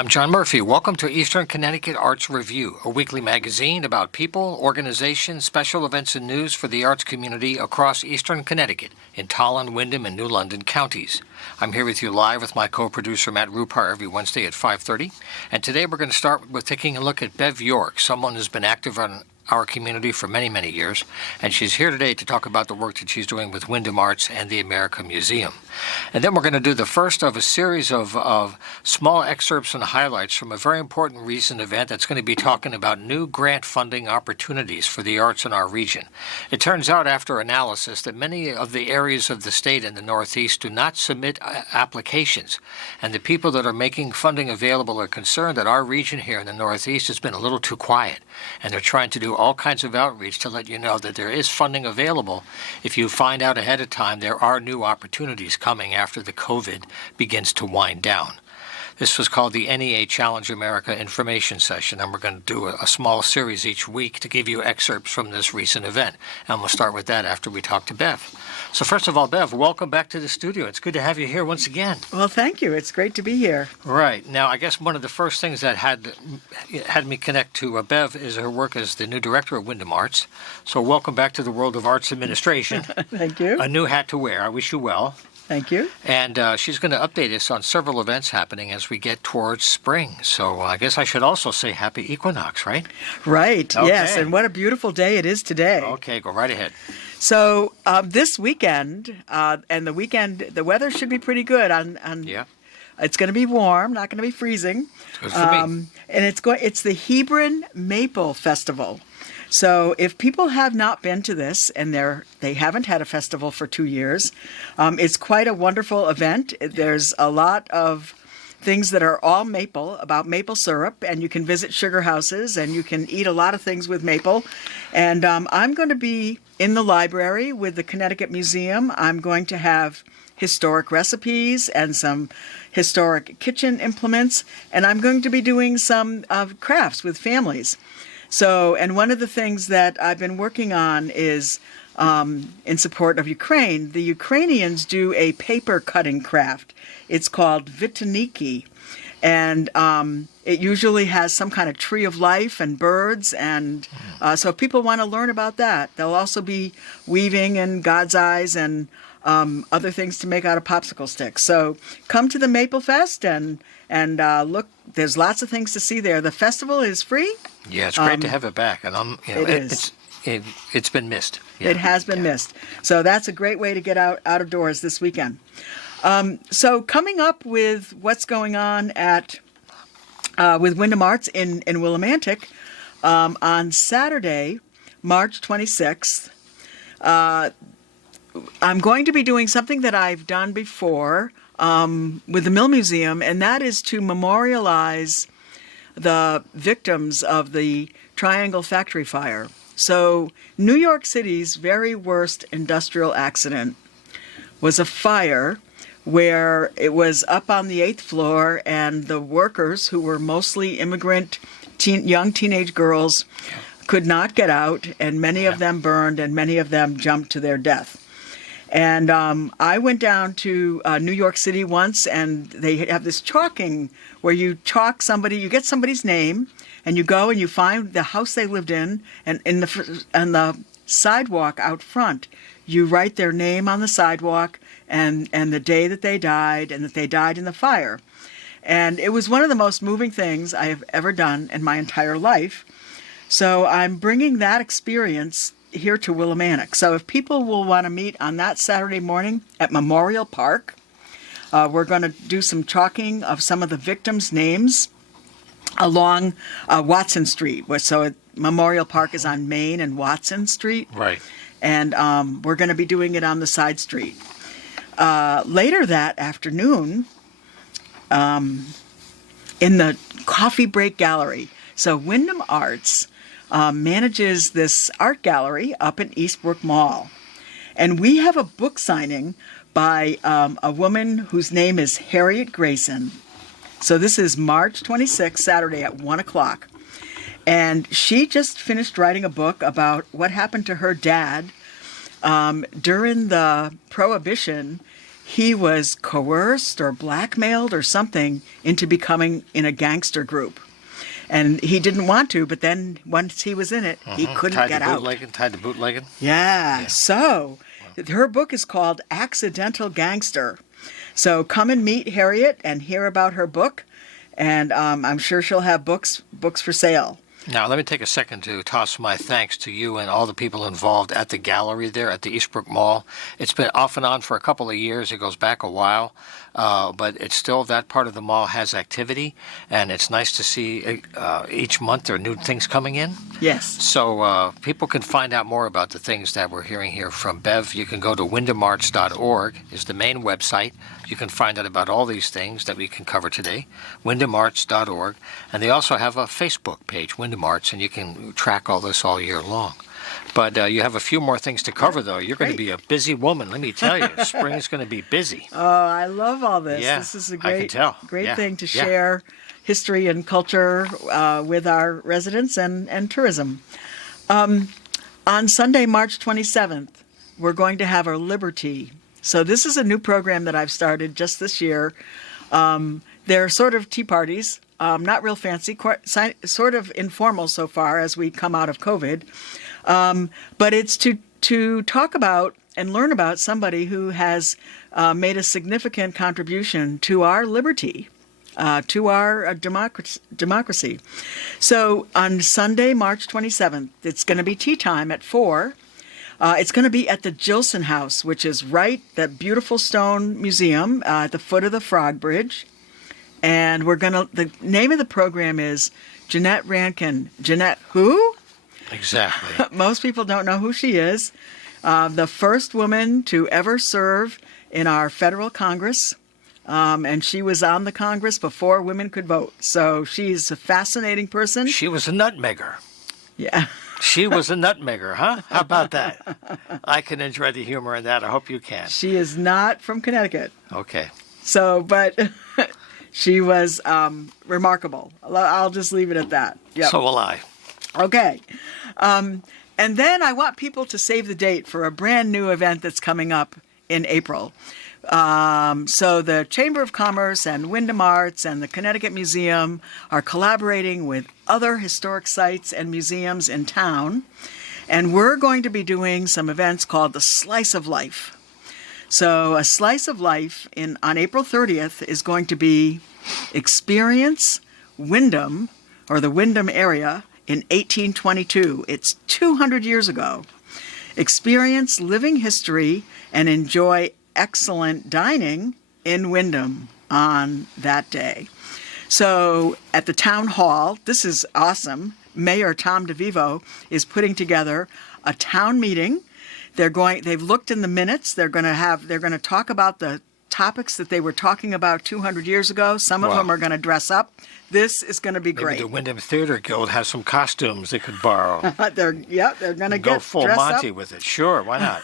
I'm John Murphy. Welcome to Eastern Connecticut Arts Review, a weekly magazine about people, organizations, special events, and news for the arts community across Eastern Connecticut in Tolland, Windham, and New London counties. I'm here with you live with my co-producer Matt Rupar every Wednesday at 5:30. And today we're going to start with taking a look at Bev York, someone who's been active on our community for many, many years, and she's here today to talk about the work that she's doing with Windham Arts and the America Museum. And then we're going to do the first of a series of small excerpts and highlights from a very important recent event that's going to be talking about new grant funding opportunities for the arts in our region. It turns out after analysis that many of the areas of the state in the Northeast do not submit applications, and the people that are making funding available are concerned that our region here in the Northeast has been a little too quiet, and they're trying to do all kinds of outreach to let you know that there is funding available. If you find out ahead of time, there are new opportunities coming after the COVID begins to wind down. This was called the NEA Challenge America Information Session, and we're going to do a small series each week to give you excerpts from this recent event. And we'll start with that after we talk to Bev. So first of all, Bev, welcome back to the studio. It's good to have you here once again. Well, thank you. It's great to be here. Right. Now, I guess one of the first things that had me connect to Bev is her work as the new director of Windham Arts. So welcome back to the world of arts administration. Thank you. A new hat to wear. I wish you well. Thank you. And she's going to update us on several events happening as we get towards spring. So I guess I should also say happy equinox, right? Right. Okay. Yes. And what a beautiful day it is today. Okay, go right ahead. So this weekend, and the weather should be pretty good. Yeah. It's going to be warm, not going to be freezing. It's good for me. And it's the Hebron Maple Festival. So if people have not been to this and they haven't had a festival for 2 years, it's quite a wonderful event. There's a lot of things that are all maple, about maple syrup, and you can visit sugar houses and you can eat a lot of things with maple. And I'm going to be in the library with the Connecticut Museum. I'm going to have historic recipes and some historic kitchen implements, and I'm going to be doing some crafts with families. So, and one of the things that I've been working on is in support of Ukraine. The Ukrainians do a paper cutting craft. It's called vitaniki, and it usually has some kind of tree of life and birds. And so if people want to learn about that, they'll also be weaving and God's eyes and other things to make out of popsicle sticks. So come to the Maple Fest and look. There's lots of things to see there. The festival is free. Yeah, it's great to have it back, and it's been missed. Yeah. It has been missed. So that's a great way to get out of doors this weekend. So coming up with what's going on at with Windham Arts in Willimantic on Saturday, March 26th. I'm going to be doing something that I've done before with the Mill Museum, and that is to memorialize the victims of the Triangle Factory Fire. So New York City's very worst industrial accident was a fire where it was up on the 8th floor, and the workers, who were mostly immigrant young teenage girls, could not get out, and many of them burned, and many of them jumped to their death. And I went down to New York City once, and they have this chalking where you chalk somebody, you get somebody's name, and you go and you find the house they lived in, and on the sidewalk out front, you write their name on the sidewalk and the day that they died, and that they died in the fire. And it was one of the most moving things I have ever done in my entire life. So I'm bringing that experience here to Willimantic. So if people will want to meet on that Saturday morning at Memorial Park, we're going to do some chalking of some of the victims' names along Watson Street. So Memorial Park is on Main and Watson Street. Right. And we're going to be doing it on the side street. Later that afternoon, in the Coffee Break Gallery. So Windham Arts manages this art gallery up in Eastbrook Mall. And we have a book signing by a woman whose name is Harriet Grayson. So this is March 26th, Saturday at 1 o'clock. And she just finished writing a book about what happened to her dad during the Prohibition. he was coerced or blackmailed or something into becoming in a gangster group. And he didn't want to, but then once he was in it, he couldn't get out. Tied to bootlegging? Yeah. So her book is called Accidental Gangster. So come and meet Harriet and hear about her book. And I'm sure she'll have books for sale. Now, let me take a second to toss my thanks to you and all the people involved at the gallery there at the Eastbrook Mall. It's been off and on for a couple of years. It goes back a while. But it's still, that part of the mall has activity, and it's nice to see each month there are new things coming in. Yes. So people can find out more about the things that we're hearing here from Bev. You can go to wyndhamarts.org is the main website. You can find out about all these things that we can cover today, wyndhamarts.org. And they also have a Facebook page, Wyndham Arts, and you can track all this all year long. But you have a few more things to cover, though. You're going to be a busy woman, let me tell you. Spring is going to be busy. Oh, I love all this. Yeah, this is a I can tell. great thing to share history and culture with our residents and tourism. On Sunday, March 27th, we're going to have our Liberty. So this is a new program that I've started just this year. They're sort of tea parties, not real fancy, sort of informal so far as we come out of COVID. But it's to talk about and learn about somebody who has made a significant contribution to our liberty, to our democracy. So on Sunday, March 27th, it's going to be tea time at 4. It's going to be at the Gilson House, which is that beautiful stone museum at the foot of the Frog Bridge. And the name of the program is Jeanette Rankin. Jeanette who? Exactly. Most people don't know who she is. The first woman to ever serve in our federal Congress. And she was on the Congress before women could vote. So she's a fascinating person. She was a nutmegger. Yeah. She was a nutmegger, huh? How about that? I can enjoy the humor in that. I hope you can. She is not from Connecticut. Okay. So, but she was remarkable. I'll just leave it at that. Yep. So will I. Okay. And then I want people to save the date for a brand new event that's coming up in April. So the Chamber of Commerce and Wyndham Arts and the Connecticut Museum are collaborating with other historic sites and museums in town. And we're going to be doing some events called the Slice of Life. So a Slice of Life on April 30th is going to be Experience Wyndham, or the Wyndham area, in 1822. It's 200 years ago. Experience living history and enjoy excellent dining in Wyndham on that day. So at the town hall, this is awesome. Mayor Tom DeVivo is putting together a town meeting. They've looked in the minutes. They're going to talk about the topics that they were talking about 200 years ago. Some of them are going to dress up. This is going to be great. Maybe the Wyndham Theater Guild has some costumes they could borrow. They're going to go full Monty up. with it. Sure, why not?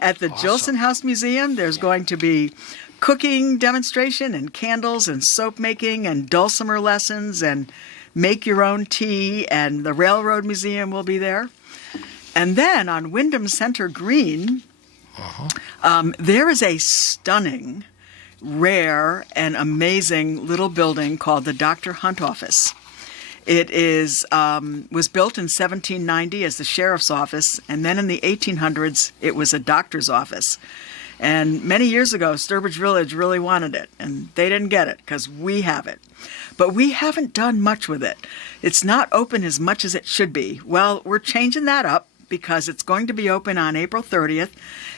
At the Gilson House Museum, there's going to be cooking demonstration and candles and soap making and dulcimer lessons and make your own tea, and the Railroad Museum will be there. And then on Wyndham Center Green, there is a stunning, rare, and amazing little building called the Dr. Hunt Office. It was built in 1790 as the sheriff's office, and then in the 1800s, it was a doctor's office. And many years ago, Sturbridge Village really wanted it, and they didn't get it because we have it. But we haven't done much with it. It's not open as much as it should be. Well, we're changing that up because it's going to be open on April 30th,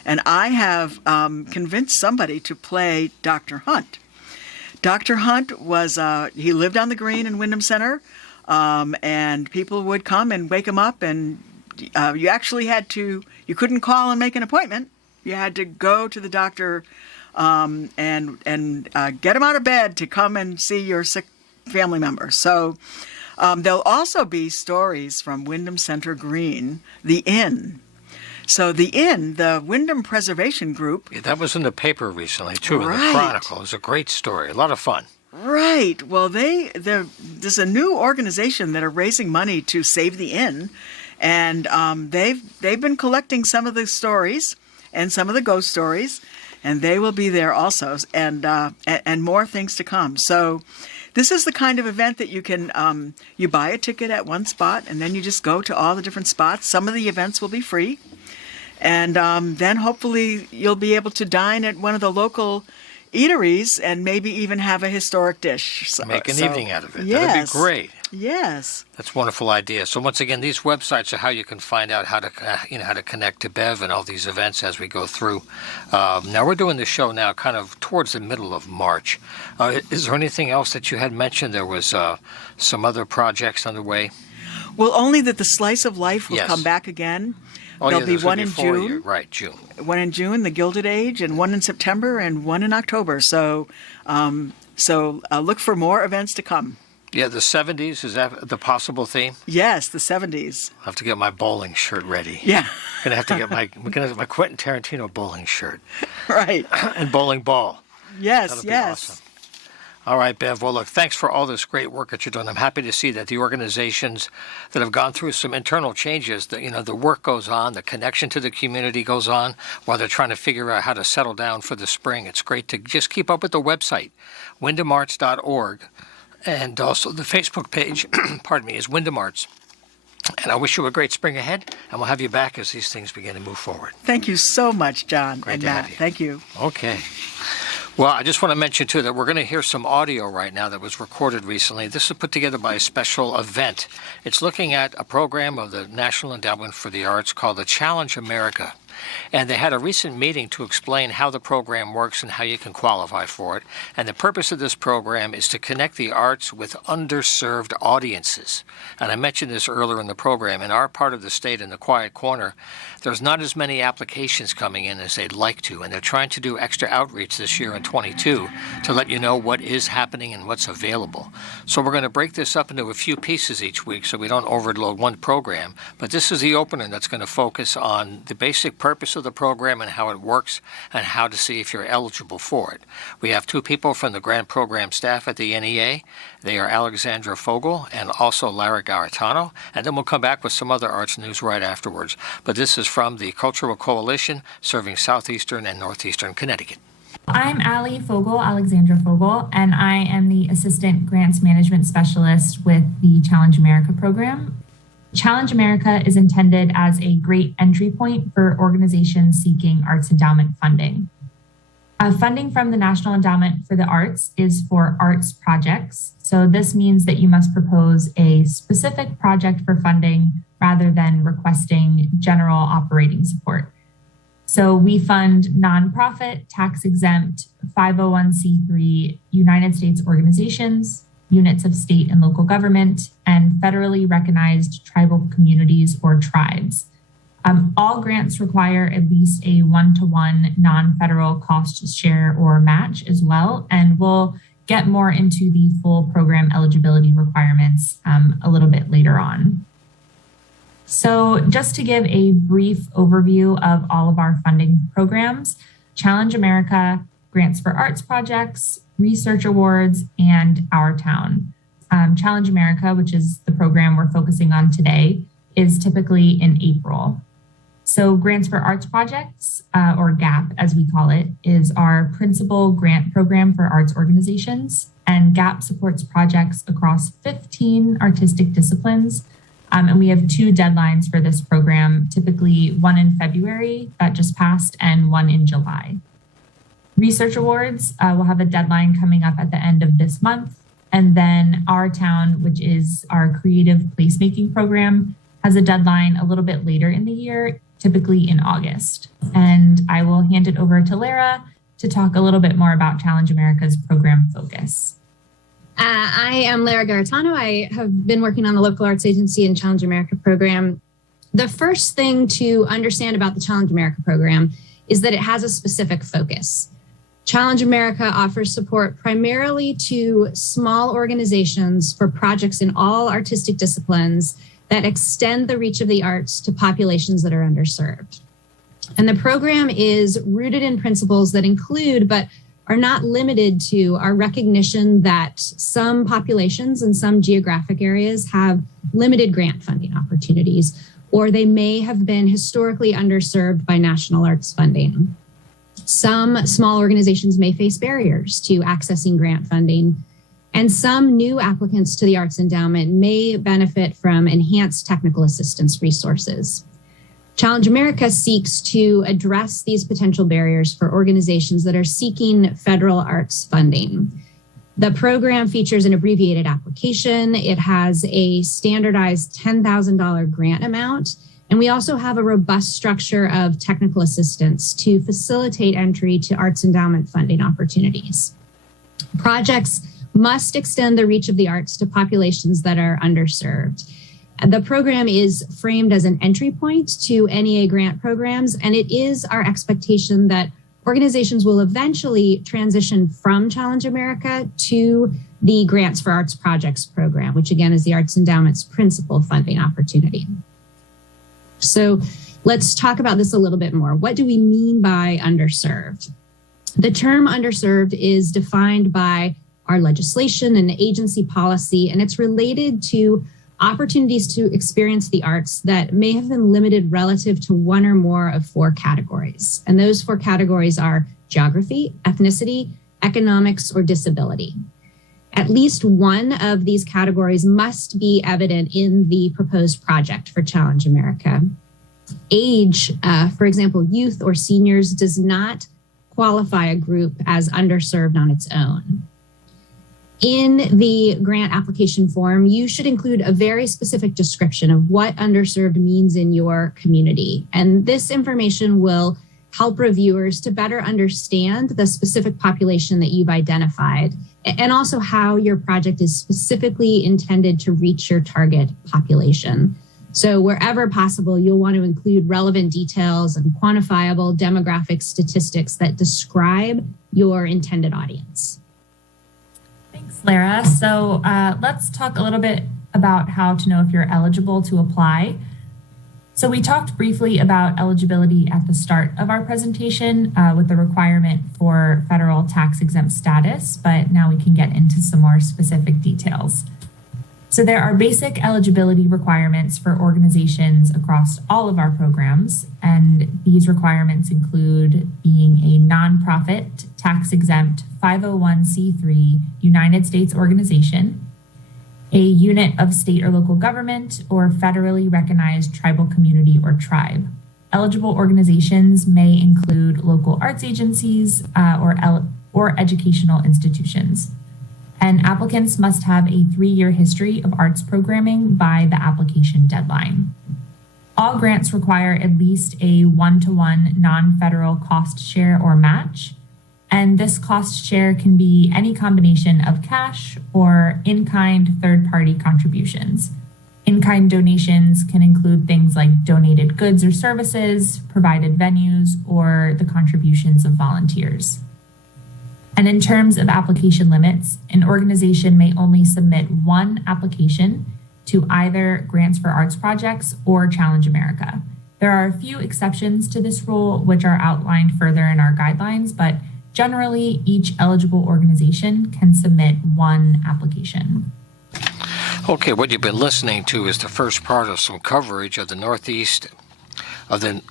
and I have convinced somebody to play Dr. Hunt. Dr. Hunt he lived on the green in Wyndham Center, and people would come and wake him up, and you actually you couldn't call and make an appointment. You had to go to the doctor and get him out of bed to come and see your sick family member. So there'll also be stories from Wyndham Center Green, the Inn. So the Inn, the Wyndham Preservation Group. Yeah, that was in the paper recently, too, in the Chronicle. It was a great story, a lot of fun. Right. Well, there's a new organization that are raising money to save the Inn, and they've been collecting some of the stories and some of the ghost stories, and they will be there also, and more things to come. So this is the kind of event that you can, you buy a ticket at one spot, and then you just go to all the different spots. Some of the events will be free. And then hopefully you'll be able to dine at one of the local eateries and maybe even have a historic dish. Make an evening out of it. Yes. That'd be great. Yes. That's a wonderful idea. So once again, these websites are how you can find out how to, how to connect to Bev and all these events as we go through. Now we're doing the show now kind of towards the middle of March. Is there anything else that you had mentioned? There was some other projects underway. Well, only that the Slice of Life will come back again. There'll be one in June. Right, June. One in June, The Gilded Age, and one in September, and one in October. So look for more events to come. Yeah, the 70s, is that the possible theme? Yes, the 70s. I'll have to get my bowling shirt ready. Yeah. I'm going to have my Quentin Tarantino bowling shirt. Right. And bowling ball. Yes, That'll be awesome. All right, Bev. Well, look, thanks for all this great work that you're doing. I'm happy to see that the organizations that have gone through some internal changes, that the work goes on, the connection to the community goes on while they're trying to figure out how to settle down for the spring. It's great to just keep up with the website, windhamarts.org, and also the Facebook page, pardon me, is Wyndham Arts. And I wish you a great spring ahead, and we'll have you back as these things begin to move forward. Thank you so much, John Great and to Matt. have you. Thank you. Okay. Well, I just want to mention, too, that we're going to hear some audio right now that was recorded recently. This is put together by a special event. It's looking at a program of the National Endowment for the Arts called the Challenge America. And they had a recent meeting to explain how the program works and how you can qualify for it. And the purpose of this program is to connect the arts with underserved audiences. And I mentioned this earlier in the program. In our part of the state, in the Quiet Corner, there's not as many applications coming in as they'd like to. And they're trying to do extra outreach this year in 22 to let you know what is happening and what's available. So we're going to break this up into a few pieces each week so we don't overload one program. But this is the opener that's going to focus on the basic purpose of the program and how it works and how to see if you're eligible for it. We have two people from the grant program staff at the NEA. They are Alexandra Fogel and also Lara Garitano. And then we'll come back with some other arts news right afterwards. But this is from the Cultural Coalition serving southeastern and northeastern Connecticut. I'm Allie Fogel, Alexandra Fogel, and I am the Assistant Grants Management Specialist with the Challenge America program. Challenge America is intended as a great entry point for organizations seeking arts endowment funding. Funding from the National Endowment for the Arts is for arts projects. So this means that you must propose a specific project for funding rather than requesting general operating support. So we fund nonprofit, tax-exempt, 501c3 United States organizations, units of state and local government, and federally recognized tribal communities or tribes. All grants require at least a 1-to-1 non-federal cost share or match as well, and we'll get more into the full program eligibility requirements a little bit later on. So just to give a brief overview of all of our funding programs, Challenge America, Grants for Arts Projects, Research Awards, and Our Town. Challenge America, which is the program we're focusing on today, is typically in April. So Grants for Arts Projects, or GAP as we call it, is our principal grant program for arts organizations, and GAP supports projects across 15 artistic disciplines. And we have two deadlines for this program, typically one in February that just passed and one in July. Research Awards will have a deadline coming up at the end of this month. And then Our Town, which is our creative placemaking program, has a deadline a little bit later in the year, typically in August. And I will hand it over to Lara to talk a little bit more about Challenge America's program focus. I am Lara Garitano. I have been working on the Local Arts Agency and Challenge America program. The first thing to understand about the Challenge America program is that it has a specific focus. Challenge America offers support primarily to small organizations for projects in all artistic disciplines that extend the reach of the arts to populations that are underserved. And the program is rooted in principles that include, but are not limited to, our recognition that some populations and some geographic areas have limited grant funding opportunities, or they may have been historically underserved by national arts funding. Some small organizations may face barriers to accessing grant funding, and some new applicants to the Arts Endowment may benefit from enhanced technical assistance resources. Challenge America seeks to address these potential barriers for organizations that are seeking federal arts funding. The program features an abbreviated application. It has a standardized $10,000 grant amount, and we also have a robust structure of technical assistance to facilitate entry to Arts Endowment funding opportunities. Projects must extend the reach of the arts to populations that are underserved. The program is framed as an entry point to NEA grant programs, and it is our expectation that organizations will eventually transition from Challenge America to the Grants for Arts Projects program, which again is the Arts Endowment's principal funding opportunity. So let's talk about this a little bit more. What do we mean by underserved? The term underserved is defined by our legislation and agency policy, and it's related to opportunities to experience the arts that may have been limited relative to one or more of four categories. And those four categories are geography, ethnicity, economics, or disability. At least one of these categories must be evident in the proposed project for Challenge America. Age, for example, youth or seniors, does not qualify a group as underserved on its own. In the grant application form, you should include a very specific description of what underserved means in your community. And this information will help reviewers to better understand the specific population that you've identified, and also how your project is specifically intended to reach your target population. So wherever possible, you'll want to include relevant details and quantifiable demographic statistics that describe your intended audience. Thanks, Lara. So let's talk a little bit about how to know if you're eligible to apply. So we talked briefly about eligibility at the start of our presentation with the requirement for federal tax exempt status, but now we can get into some more specific details. So there are basic eligibility requirements for organizations across all of our programs, and these requirements include being a nonprofit, tax-exempt 501c3 United States organization, a unit of state or local government, or federally recognized tribal community or tribe. Eligible organizations may include local arts agencies or educational institutions. And applicants must have a 3-year history of arts programming by the application deadline. All grants require at least a 1-to-1 non-federal cost share or match, and this cost share can be any combination of cash or in-kind third-party contributions. In-kind donations can include things like donated goods or services, provided venues, or the contributions of volunteers. And in terms of application limits, an organization may only submit one application to either Grants for Arts Projects or Challenge America. There are a few exceptions to this rule, which are outlined further in our guidelines, but generally each eligible organization can submit one application. Okay, what you've been listening to is the first part of some coverage of the Northeast of the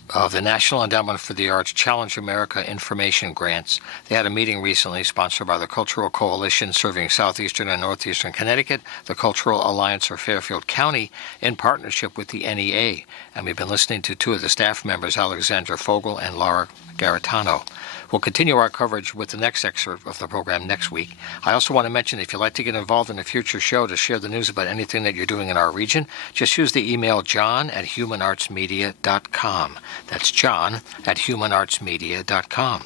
National Endowment for the Arts Challenge America Information Grants. They had a meeting recently sponsored by the Cultural Coalition serving southeastern and northeastern Connecticut, the Cultural Alliance for Fairfield County, in partnership with the NEA. And we've been listening to two of the staff members, Alexandra Fogel and Laura Garitano. We'll continue our coverage with the next excerpt of the program next week. I also want to mention if you'd like to get involved in a future show to share the news about anything that you're doing in our region, just use the email john@humanartsmedia.com. That's john@humanartsmedia.com.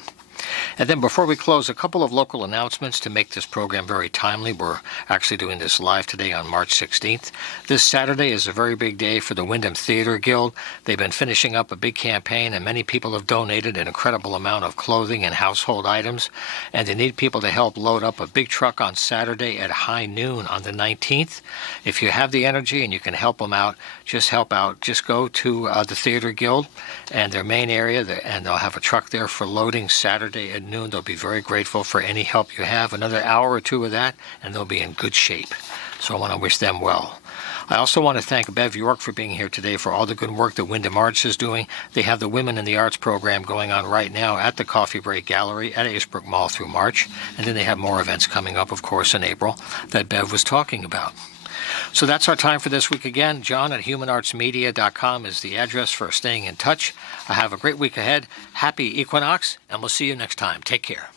And then before we close, a couple of local announcements to make this program very timely. We're actually doing this live today on March 16th. This Saturday is a very big day for the Wyndham Theater Guild. They've been finishing up a big campaign, and many people have donated an incredible amount of clothing and household items. And they need people to help load up a big truck on Saturday at high noon on the 19th. If you have the energy and you can help them out, just help out. Just go to the Theater Guild and their main area, and they'll have a truck there for loading Saturday at noon. They'll be very grateful for any help you have. Another hour or two of that, and they'll be in good shape. So I want to wish them well. I also want to thank Bev York for being here today for all the good work that Wyndham Arts is doing. They have the Women in the Arts program going on right now at the Coffee Break Gallery at Acebrook Mall through March. And then they have more events coming up, of course, in April that Bev was talking about. So that's our time for this week again. John at humanartsmedia.com is the address for staying in touch. Have a great week ahead. Happy equinox, and we'll see you next time. Take care.